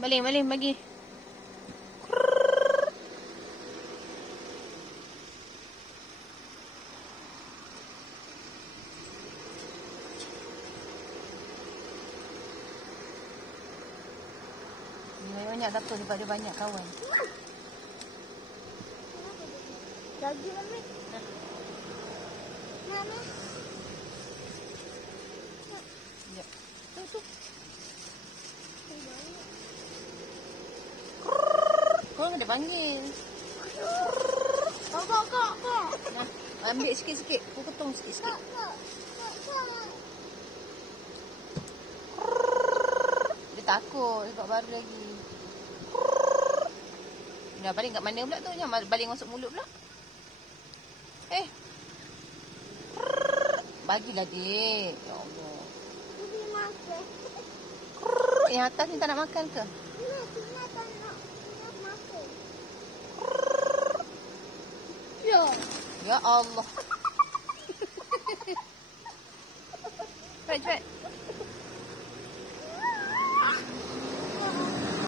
Baling, baling, bagi. Banyak takut sebab dia banyak kawan. Lagi Mami. Mami. Sekejap. Tu. Korang ada panggil. Kak. Nah, ambil sikit-sikit. Kau ketong sikit-sikit. Kak. Dia takut. Sebab baru lagi. Dah baling kat mana pula tu? Jangan baling masuk mulut pula. Bagilah dik. Ya Allah. Ini makan. Yang atas ni tak nak makan ke? Ini tak nak makan. Ya Allah. Cepat.